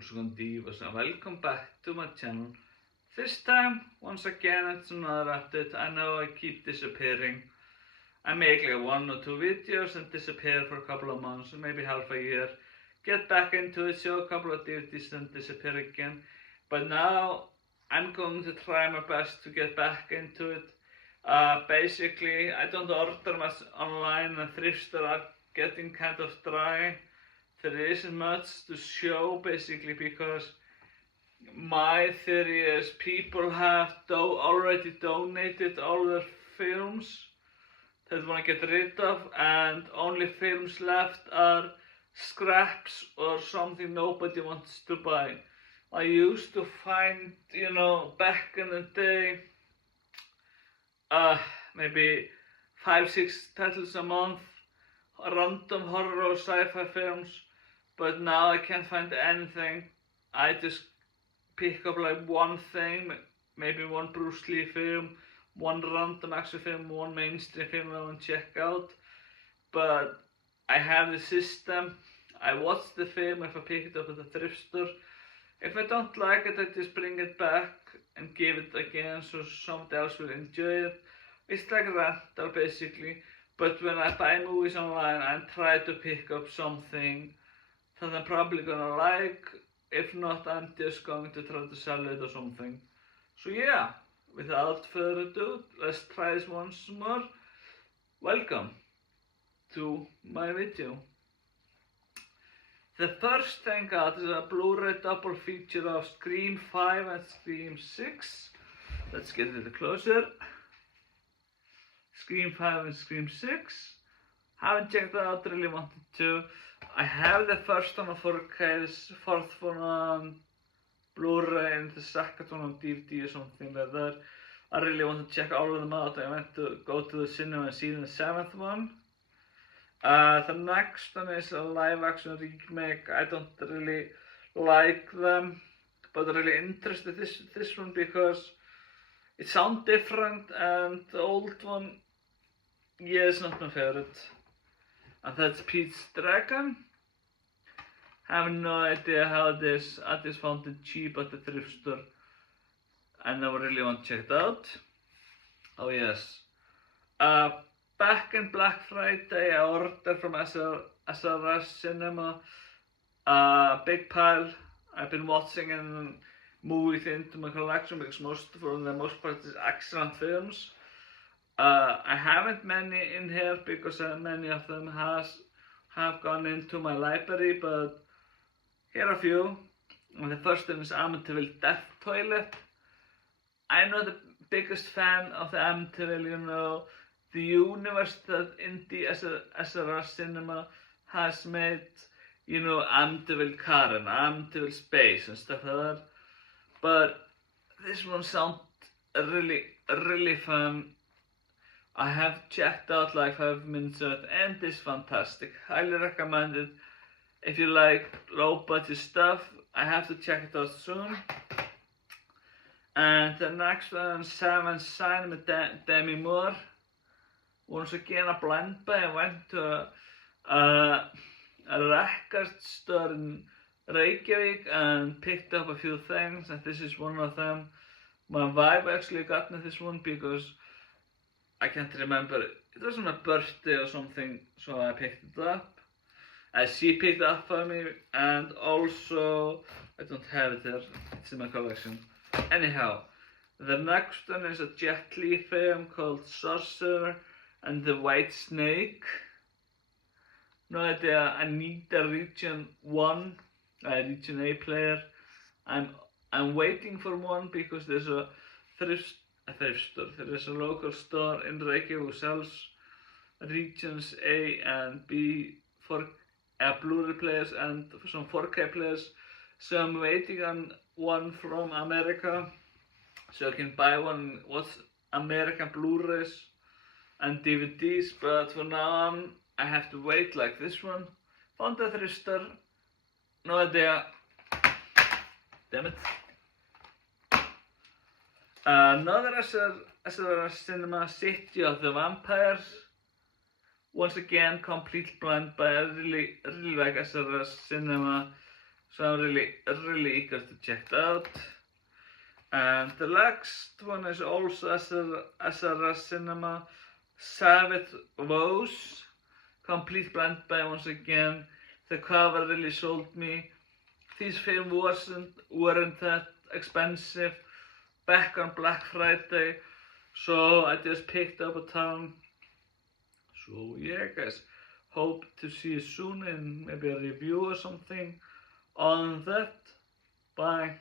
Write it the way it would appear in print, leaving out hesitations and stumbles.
Ulsugan Divas, and welcome back to my channel. This time, once again, it's another update. I know I keep disappearing. I make like 1 or 2 videos and disappear for a couple of months, maybe half a year. Get back into it, show a couple of DVDs and disappear again. But now, I'm going to try my best to get back into it. Basically, I don't order much online and thrifts are getting kind of dry. There isn't much to show basically because my theory is people have already donated all their films that they want to get rid of, and only films left are scraps or something nobody wants to buy. I used to find, back in the day, maybe 5-6 titles a month, random horror or sci-fi films, but now I can't find anything. I just pick up like one thing, maybe one Bruce Lee film, one random action film, one mainstream film I want to check out. But I have the system. I watch the film if I pick it up at the thrift store. If I don't like it, I just bring it back and give it again so somebody else will enjoy it. It's like a rental basically. But when I buy movies online, I try to pick up something that I'm probably gonna like. If not, I'm just going to try to sell it or something. So yeah, without further ado, let's try this once more. Welcome to my video. The first thing I got is a Blu-ray double feature of Scream 5 and Scream 6. Let's get a little closer. Scream 5 and Scream 6. Haven't checked it out, really wanted to. I have the first one on 4K, the fourth one on Blu-ray, and the second one on DVD or something like that. I really want to check all of them out. I went to go to the cinema and see the 7th one. The next one is a live action remake. I don't really like them, but I'm really interested in this one because it sounds different, and the old one, yeah, it's not my favorite. And that's Pete's Dragon. I have no idea how it is. I just found it cheap at the thrift store and I really want to check it out. Oh yes. Back in Black Friday, I ordered from SRS Cinema big pile. I've been watching and movies into my collection because for the most part is excellent films. I haven't many in here because many of them have gone into my library, but here are a few. And the first one is Amityville Death Toilet. I'm not the biggest fan of the Amityville, the universe that Indie SRS Cinema has made, Amityville Karen, Amityville Space and stuff like that. But this one sounds really fun. I have checked out like 5 minutes of it and it's fantastic. Highly recommend it. If you like low budget stuff, I have to check it out soon. And the next one, Seven Sign with Demi Moore. Once again a blind buy. I went to a record store in Reykjavik and picked up a few things, and this is one of them. My wife actually got me this one because I can't remember, it was my birthday or something, so I picked it up. She picked it up for me, and also, I don't have it here, it's in my collection. Anyhow, the next one is a Jet Li film called Sorcerer and the White Snake. No idea, I need a Region 1, Region A player. I'm waiting for one because there's a thrift store. There is a local store in Reykjavik who sells Regions A and B for Blu-ray players and some 4K players. So I'm waiting on one from America so I can buy one, watch American Blu-rays and DVDs, but for now on I have to wait like this one. Found the thrift store, no idea, damn it. Another SRS Cinema, City of the Vampires. Once again, complete blind buy. I really like SRS Cinema. So I'm really eager to check it out. And the next one is also SRS Cinema, Savage Woes, complete blend buy once again. The cover really sold me. These films weren't that expensive back on Black Friday, so I just picked up a ton. So yeah guys, hope to see you soon in maybe a review or something on that. Bye.